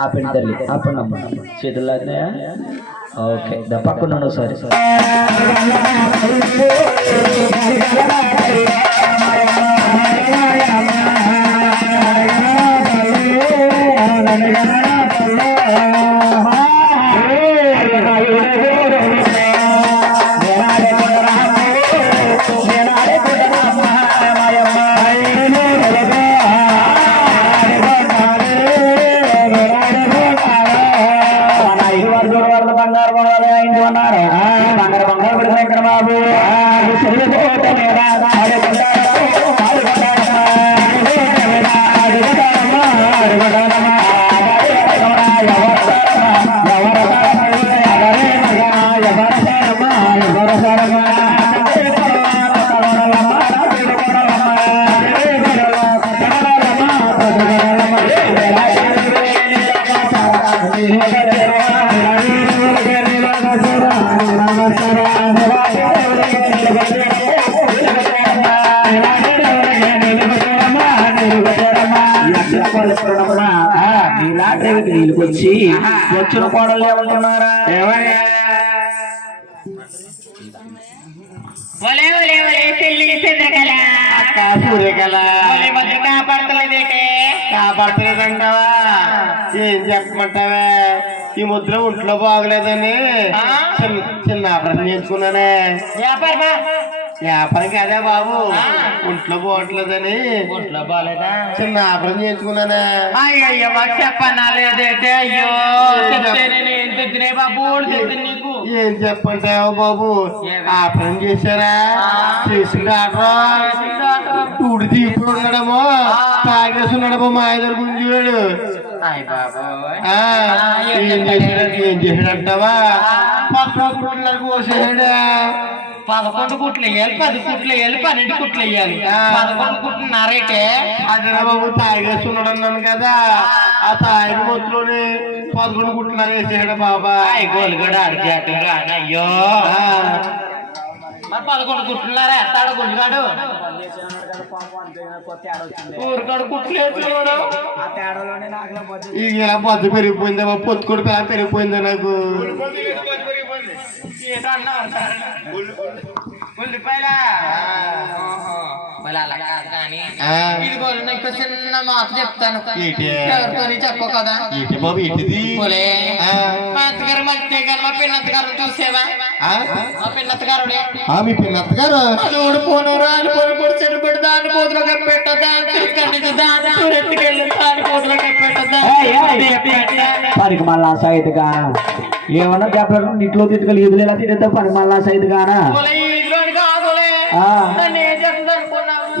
ఆపండి తల్లి ఆపండి అమ్మ చేతులు లాగినాయా ఓకే దా పక్కన సారీ సరే బంగారు వచ్చి వచ్చిన కోడలు ఏమంటున్నారా ఒలే ఒలే ఒలే చెల్లి చంద్రకళ అక్క సూర్యకళ ఒలే మధ్య కాపాడతలేదేటే కాపాడుతుందంటావా ఏం చెప్పమంటావా ఈ ముద్ర ఒంట్లో బాగలేదని? చిన్న చిన్న ఆపరేషన్ చేసుకున్నానే వ్యాపారమా వ్యాపారం కాదే బాబు. ఒంట్లో బాగట్లేదని. ఒంట్లో బాలేదా? చిన్న ఆపరేషన్ చేసుకున్నానే అయ్యో చెప్పన్నా లేదేటే అయ్యో ఏం బాబు నీకు. చెప్పంటావు బాబు? ఆపరేషన్ చేశారా? ఆ. చేసి తుడి తీపుడు ఉన్నాడేమో? ఆ. తాగేసి ఉన్నాడేమో మా ఐదు గుంజాడు ఏం? చేశాడు? ఏం. పక్కన కుట్లకు పోసాడా పదకొండు కుట్లు వేయాలి పది కుట్లు వేయాలి పన్నెండు కుట్లు వేయాలి. పదకొండు కుట్లు నారైతే అదే బాబు తాగేసి ఉన్నాడు అన్నాను కదా. ఆ తాగిన మొత్తంలోనే పదకొండు కుట్లకు వేసాడు బాబా. అడిచేటం రాని అయ్యో మరి పదకొండు కుట్లున్నారా ఎత్తాడు గుంజుగాడు ఊరికాడు వేసుకున్నాడు ఇక ఇలా బొద్దు పెరిగిపోయిందా బాబు పొత్తుకోడు పిల్ల పెరిగిపోయిందా నాకు. ఉల్లిపాయలా మరి అలా కాదు కానీ ఆ, ఇదిగో నీకు చిన్న మాట చెప్తాను. చెప్పు కదా. ఏంటి బాబు ఏంటిది పోలే. ఆ. మా అత్తగారు మా చూసేవా? ఆ? మా చూడు పోను రాను పోను దాని ఎత్తుకెళ్ళి మళ్ళా సైత్ ఏమన్నా చెప్పలేదు ఇంట్లో తిట్టుకలు ఎదులేలా తినేద్దాం పనికి మళ్ళా సైత్ గాన ఆ. నన్ను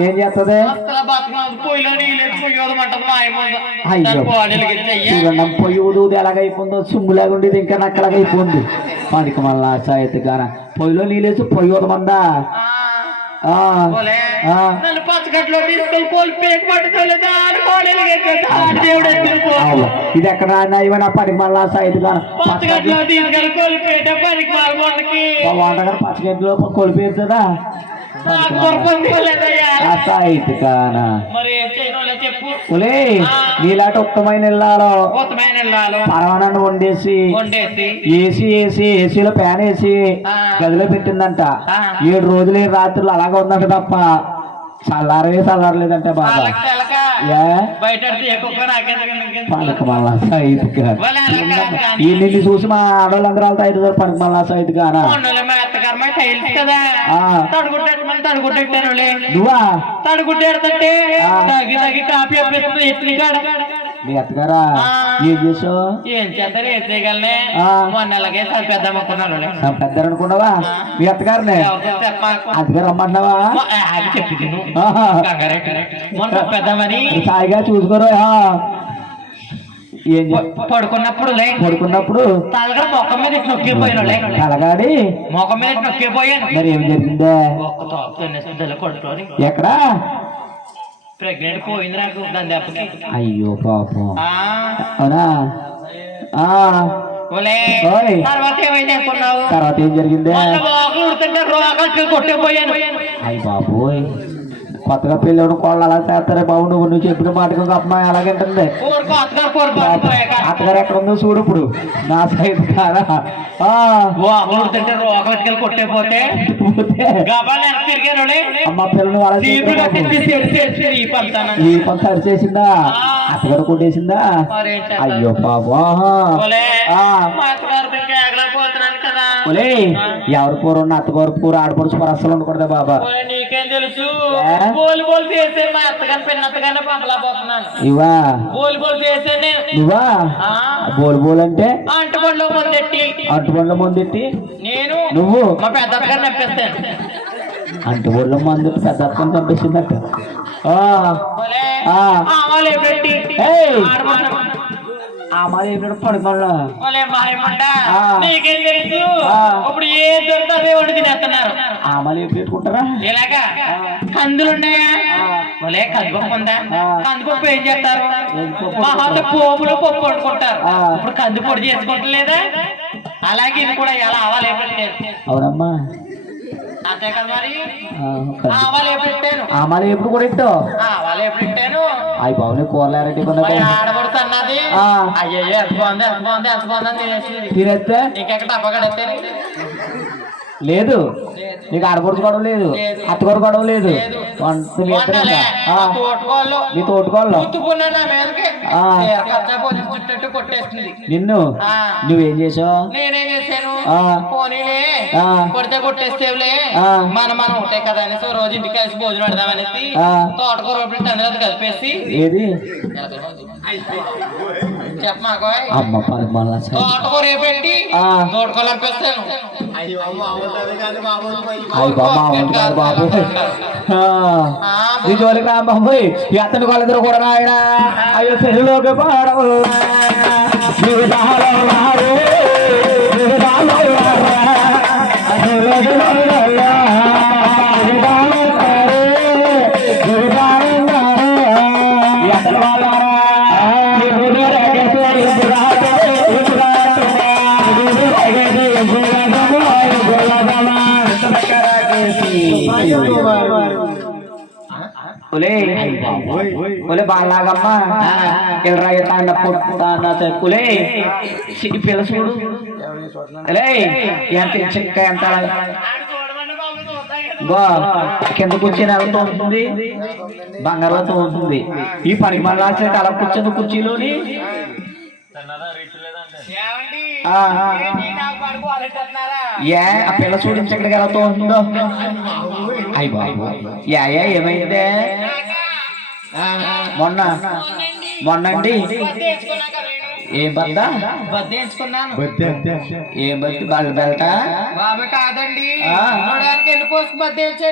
ఏం చేస్తుంది అయ్యో పొయ్యి ఊదు ఎలాగైపోయిందో సుమ్ము లేకుండేది ఇంకా నక్కలాగైపోయింది పనికి మళ్ళా సైత్ గాన పొయ్యిలో నీళ్ళేసి పొయ్యి ఊదమందా. ఇది ఎక్కడ ఇవన్న పనికి మళ్ళా మాలకొండకి వంటగారు పచ్చగడ్డలో కొలిపేస్తుందా చెప్పు. ఒలే నీలాంటి ఉత్తమైన ఇల్లాలు పరమాణాన్ని వండేసి ఏసీ ఏసీ ఏసీలో ఫ్యాన్ వేసి. గదిలో పెట్టిందంట. ఏడు రోజులు రాత్రులు అలాగే ఉందంట తప్ప. చల్లారే చల్లారలేదంటే బాబా పనికి మళ్ళా సైత్ గారు వాళ్ళ అలాగే కానీ ఈ నిన్ను చూసి మా ఆడవాళ్ళందరూ వెళ్తా ఐదు పనికి మళ్ళా. తడుగుడ్డాడు తడుగుడ్డాడు నువ్వా. తగ్గి తగ్గి కాపీ మీ అత్తగారా? ఆ. ఏం చేసావు ఏం చేస్తారు ఏం చేయగలనే? ఆ. మొన్న అలాగే చంపేద్దాం అనుకున్నాను పెద్దరు అనుకున్నావా మీ అత్తగారినే అత్తగారు రమ్మంటున్నావా? అది చెప్పింది. మొన్న చంపేద్దామని. సాయిగా చూసుకోరు. ఏం పడుకున్నప్పుడు లే. పడుకున్నప్పుడు? తలగడ మొక్క మీద నొక్కిపోయాను లే. కలగాడి మొక్క మీద నొక్కిపోయాను. మరి ఏం జరిగిందే? ఎక్కడా? ప్రెగ్నెంట్ పోయింది నాకు దాని దెబ్బకి అయ్యో పాపం అవునా. తర్వాత ఏమైంది అనుకున్నావు తర్వాత ఏం జరిగిందే రోగాలు కొట్టిపోయాను అయ్యి బాబోయ్ కొత్తగా పెళ్ళి కోళ్ళు అలా చేస్తారే బాబు నువ్వు నువ్వు చెప్పిన మాటకు అమ్మాయి అలాగంటుంది. అత్తగారు ఎక్కడ ఉందో చూడు ఇప్పుడు. నా సైడ్ కొట్టిపోతే. పోతే అమ్మ పిల్లలు ఈ పంతాను ఈ పని సరి చేసిందా అత్తగారు కొట్టేసిందా? అయ్యో బాబు ఎవరి ఉన్న అత్తగారు కూర ఆడపడుచు కూర అస్సలు ఉండకూడదా బాబా. తెలుసు? బోలు బోలు చేసే మా అత్తగారిని పిన్నత్తగానే పంపలేకపోతున్నాను ఇవా? బోలు బోలు చేసే నేను నువ్వా ఆ, బోలు బోలు అంటే? అంటుబండ్లో ముందెట్టి. అంటుబండ్ల ముందెట్టి? నేను నువ్వు? మా పెద్ద అత్తగారిని నప్పిస్తాను అంటుబండ్ల మందు పెద్ద అత్తని చంపేసిందట. ఆవాలు పెట్టి. ఆ మరి. నీకేం తెలుసు? ఆ. ఇప్పుడు ఏ దొరుకుతుంది వండి తినేస్తున్నారు? ఆ మరి ఎప్పుడు పెట్టుకుంటారా ఇలాగా కందులు ఉన్నాయా ఆ. ఒలే కందిపప్పు ఉందా. కందిపప్పు ఏం చేస్తారు? మహాత పోపులో పప్పు వండుకుంటారు. ఇప్పుడు కంది పొడి చేసుకుంటలేదా? అలాగే ఇది కూడా ఎలా పెట్టారు అవునమ్మా. మరి. ఎప్పుడు కూడా పెట్టాను అవి బాగున్నాయి కూరలు ఎరటి మరి ఆడబడుతు అన్నది. ఆ. అయ్యో ఎంత బాగుంది ఎంత బాగుంది ఎంత బాగుంది అని తినేసింది. తినేస్తే? లేదు. నీకు ఆడపడుచు గొడవ లేదు. అత్తగారు గొడవ లేదు. మీ తోటకోళ్ళు? నిన్ను? ఆ. నువ్వేం చేసావు? కొడితే కొట్టేస్తేవులే. ఆ. మనం మనం ఉంటాయి కదా అనేసి రోజు ఇంటికి కలిసి భోజనం పెడదామనేసి ఆ. తోటకూర ఒకటి తండ్రి కలిపేసి ఏది? సరే. తోటకూర పెట్టి ఆ. తోటకూర ఈ జోలికి రా బాబోయ్. వాళ్ళిద్దరు కూడా నాయన అయ్యో చెల్లిలోకి పాడవు ఒలే బాలాగమ్మ ఎల్రా ఎత్తాన్న పుట్టాన్న చెప్పులే పిల్ల చూడు ఎంత చెక్క ఎంత బా కింద కూర్చొని ఎలా తోముతుంది. బంగారం తోముతుంది. ఈ పనికి మళ్ళీ చెట్టు అలా కూర్చుంది కుర్చీలోని. ఏ ఆ పిల్ల చూడించి ఎక్కడికి ఎలా తోముతుందో. అయ్యి బాబు యా ఏమైందే? మొన్న మొన్నండి. అండి ఏం బద్ద ఏం బెల్ట? బాబు కాదండి. ఎన్ని పోసుకు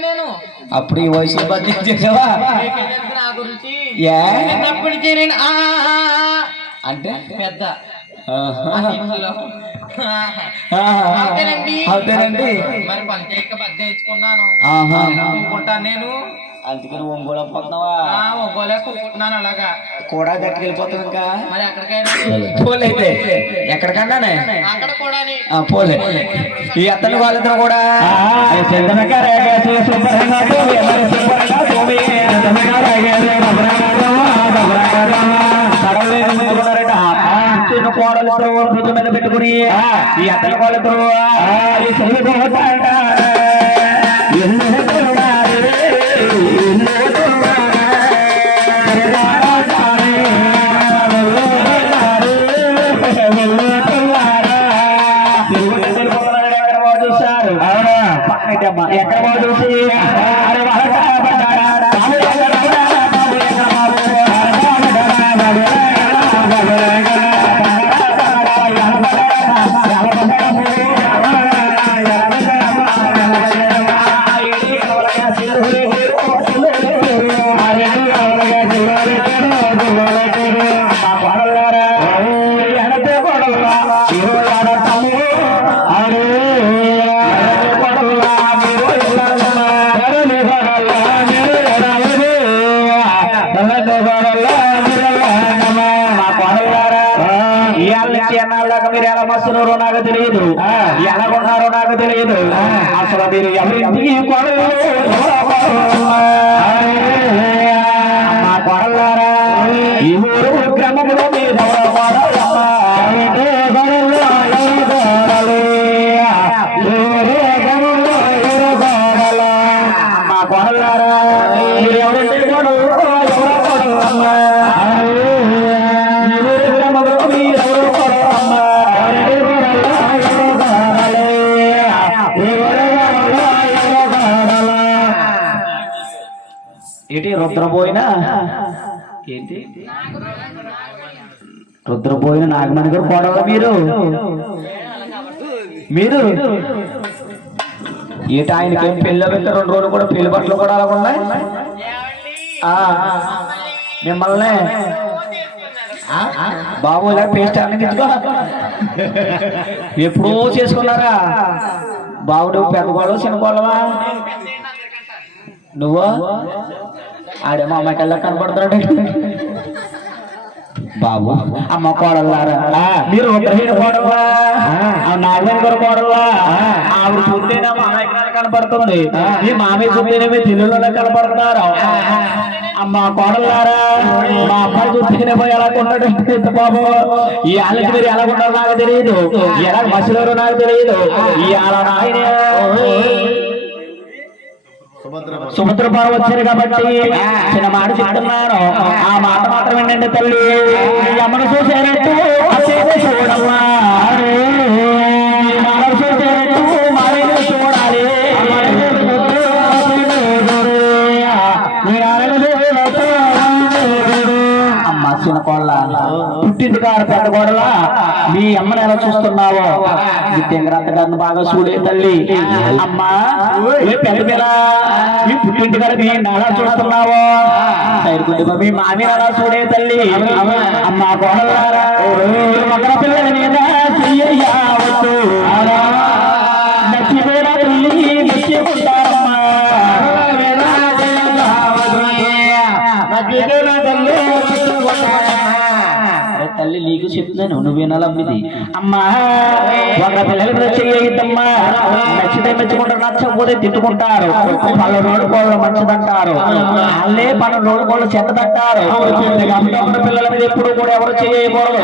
నేను? అప్పుడు ఈ వయసులో నా గురించి? నేను ఆ, అంటే? పెద్ద. అవుతానండి. మరి పంచాయతీ బద్ద వేసుకున్నాను ఆహా. ఊరుకుంటాను నేను. అందుకని ఒంగోలు పోతున్నావా? ఆ ఒక్కోలే కూర్చున్నాను అలాగా. కూడా గట్టుకెళ్ళిపోతావు ఇంకా మరి ఎక్కడికైనా? పోలైతే ఎక్కడికన్నానే? అక్కడ కూడా ఆ, పోలే. ఈ అత్తలు వాళ్ళిద్దరు కూడా? చిన్న కోడలు మీద పెట్టుకుని ఈ అత్తల వాళ్ళిద్దరు అసలు మీరు రుద్రపోయిన? ఏంటి? రుద్రపోయిన నాగమణి గారు కోడల మీరు? మీరు? ఏంటి ఆయనకి ఏం పెళ్ళి రెండు రోజులు కూడా పెళ్ళి బట్టలు కూడా అలా ఉన్నాయి? మిమ్మల్ని. బాబు ఇలా పేస్ట్ అన్ని తెచ్చుకో ఎప్పుడూ చేసుకున్నారా? బాబు నువ్వు పెద్ద గోళం చిన్న నువ్వు? ఆడేమో అమ్మాయికల్లా కనపడుతున్నాడు బాబు. అమ్మ కోడల్లారా? మీరు ఉత్తరహీన కోడల్లా? నాగమణి గారు కోడల్లా? ఆవిడ చూస్తేనే మా అమ్మాయికి కనపడుతుంది? మీ మామయ్య చూస్తేనే మీ తిల్లులోనే కనపడుతున్నారు అమ్మ కోడల్లారా? మా అమ్మాయి చూస్తేనే పోయి ఎలా కొన్నాడు? ఇంత బాబు? ఈ ఆలకి మీరు ఎలా కొన్నారో నాకు తెలియదు ఎలా మసిలారో నాకు తెలియదు ఈ ఆల నాయన సుభద్ర పాలు వచ్చారు కాబట్టి చిన్న మాట చెప్తున్నాను. ఆ మాట మాత్రం ఏంటంటే తల్లి. అమ్మను చూసేటట్టు చూడమ్మా. చూడాలి. అమ్మ చిన్న కోళ్ళ పుట్టింది కాదు పెద్ద మీ అమ్మని ఎలా చూస్తున్నావో? దిత్యంగ్రంథ గారిని బాగా చూడే తల్లి. అమ్మా ఏ పెద్ద పిల్ల మీ పుట్టింటి కాదు మీ ఎలా చూస్తున్నావో? మీ మామి ఎలా చూడే తల్లి? అమ్మా గోడలారా మగ పిల్లల మీద చెయ్యవద్దు చెప్తున్నాను నువ్వు వినాలమ్మిది అమ్మా! ఒక పిల్లల మీద చెయ్యద్దమ్మా! నచ్చితే మెచ్చుకుంటారు నచ్చకపోతే తిట్టుకుంటారు. పళ్ళ రోడ్డు కోళ్ళు మంచిదంటారు. వాళ్ళే పళ్ళ రోడ్డు కోళ్ళు చెత్తదంటారు. అమ్మ! పిల్లల మీద ఎప్పుడు కూడా ఎవరు చేయకూడదు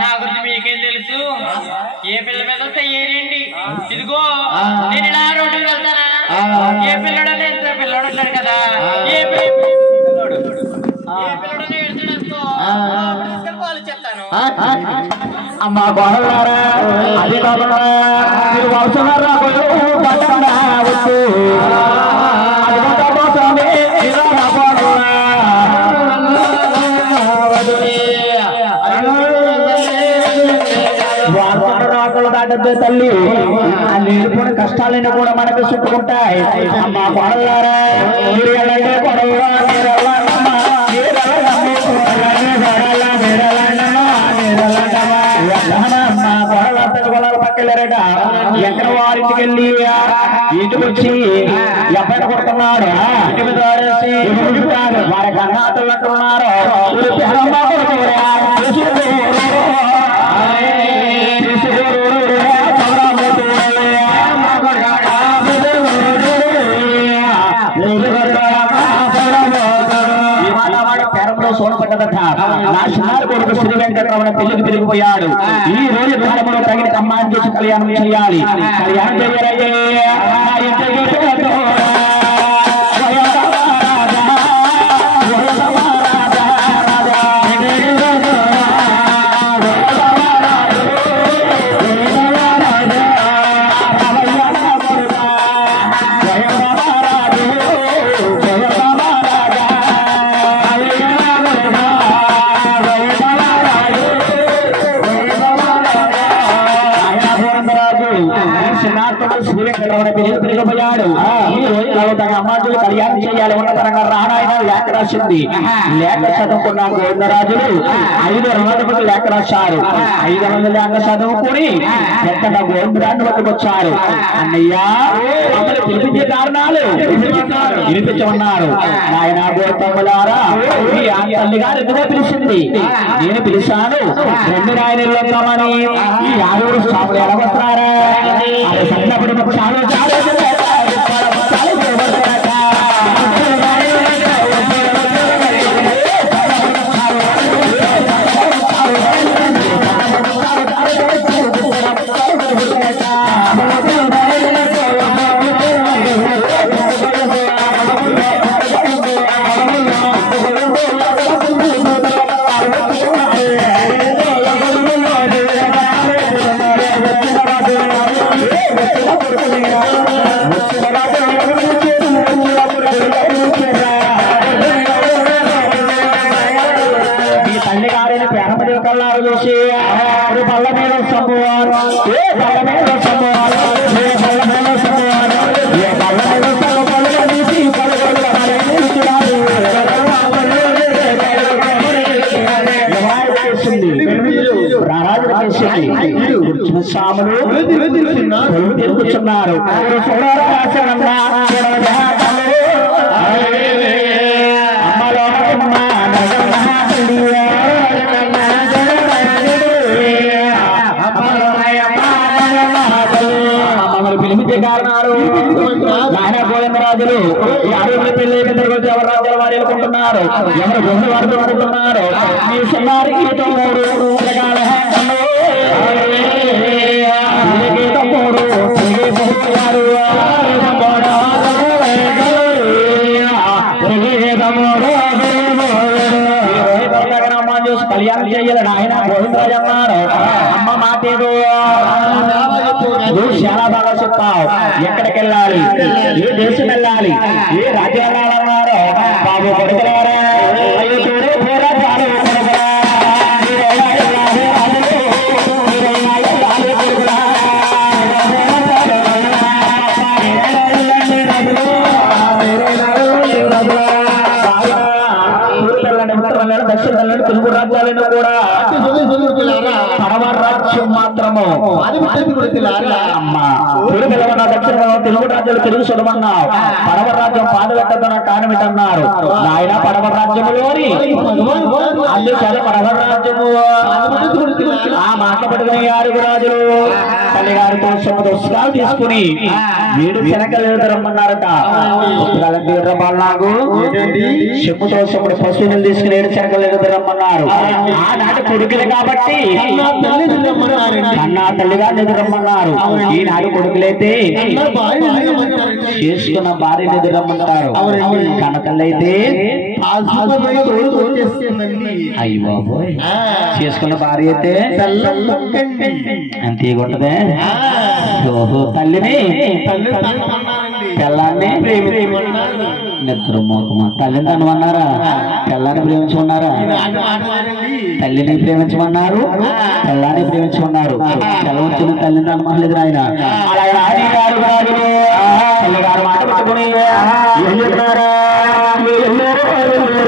నా గురించి మీకేం తెలుసు? ఏ పిల్ల మీద వస్తే ఇదిగో నేను ఇలా రోడ్డు వెళ్తానా? ఏ పిల్లడో లేదు పిల్లడు కదా? ఏ పిల్ల- పిల్లోడు. ఏ పిల్లడు వెళ్తాడు అనుకో అప్పుడు తీసుకెళ్ళి పాలు చెప్తాను అమ్మా గొడవలారా అది కాకుండా మీరు వలసలారా పట్టండా వచ్చు అది కూడా పోతామే ఇలా నా గొడవలా. వాడుతున్న రాకులు దాటద్దే తల్లి ఆ లేనిపోయిన కష్టాలన్నీ కూడా మనకు చుట్టుకుంటాయి అమ్మా కొడలారా మీరు వచ్చి ఎక్కడ కొడుతున్నాడు. వారి కన్నాతలు అంటున్నారు కొడుకు శ్రీ వెంకటరమణ పెళ్ళికి తిరిగిపోయాడు ఈ రోజు కాలంలో తగిన కమ్మాన్ని చేసి కళ్యాణం చేయాలి. కళ్యాణం చేయరయ్యే రాసింది లేఖ చదువుకున్న గోవిందరాజులు ఐదు రోజులకు లేఖ రాశారు. ఐదు వందల లేఖ చదువుకుని పెద్దగా గోవిందరాజు వద్దకు వచ్చారు అన్నయ్య మమ్మల్ని పిలిపించే కారణాలు వినిపించమన్నారు నాయన గోతమ్ములారా ఈ ఆ తల్లి గారు ఎందుకో పిలిచింది? నేను పిలిచాను. రెండు వస్తామని ఈ ఆరుగురు స్వాములు ఎలా వస్తున్నారా అది చాలు చాలు. మమ్మల్ని పిలిపితే కారణాలు నాయన గోవిందరాజులు ఈ ఆరోగ్య పెళ్ళి పెద్దలు ఎవరు రాజుల వారు ఎన్నుకుంటున్నారు ఎవరు గొంతు వారు అనుకుంటున్నారు మీ సుమారి గీతం మూడు రకాల గీతం మూడు అన్నారు అమ్మ మాటేదో చాలా బాగా చెప్తావు ఎక్కడికి వెళ్ళాలి? ఏ దేశం వెళ్ళాలి? ఏ రాజ్యం వెళ్ళాలన్నారు బాబు కొడుకులారా తెలుగు రాజ్యాలు తెలుగు సులభన్నావు పడవ రాజ్యం పాదవెట్టదన కానమిటన్నారు ఆయన పడవ రాజ్యములోని అందుచేత పడవ రాజ్యము ఆ మాట పట్టుకుని ఆరుగురు రాజులు. తల్లి గారితో సొమ్మిది పుస్తకాలు తీసుకుని ఏడు శనకలు రమ్మన్నారట. పుస్తకాలు చెప్పుతో సొమ్మిది పశువులు తీసుకుని ఏడు శనకలు రమ్మన్నారు. ఆనాటి కొడుకులు కాబట్టి అన్నా తల్లిగా నిద్రమ్మన్నారు ఈనాడు కొడుకులైతే చేసుకున్న భార్య నిద్రమ్మంటారు కన్న తల్లైతే అయ్యి బాబోయ్. చేసుకున్న భార్య అయితే అంతే కొట్టదే ఓహో. తల్లిని పిల్లాన్ని నిద్ర మోకమా. తల్లిని అనమన్నారా పిల్లాన్ని ప్రేమించుకున్నారా? తల్లిని ప్రేమించమన్నారు పిల్లాన్ని ప్రేమించుకున్నారు. సెలవుచ్చిన తల్లిని అనమలేదు ఆయన. మాట పట్టుకుని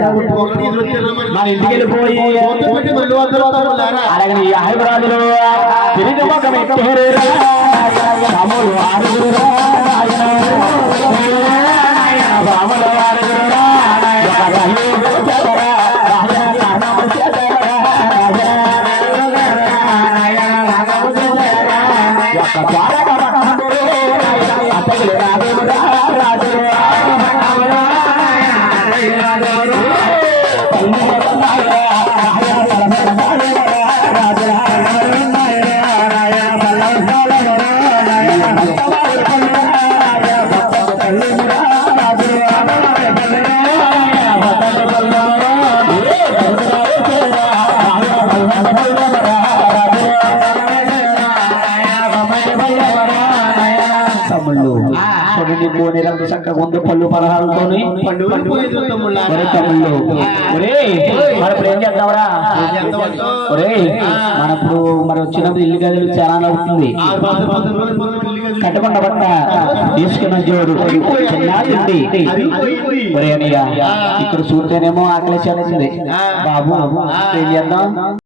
ఎవరు ఒంట మన ఇంటికి వెళ్ళిపోయి అలాగే ఈ తిరిగి రాములు ఆరుగురు ఉంది పళ్ళు పలహాలతోని ఒరే తమ్ముళ్ళు. ఇప్పుడు ఏం మరి వచ్చినప్పుడు ఇల్లు గదులు చాలా అవుతుంది కట్టకుండా బట్ట తీసుకున్న జోడు. ఇక్కడ చూస్తేనేమో ఆకలి చేస్తుంది బాబు ఏం చేద్దాం?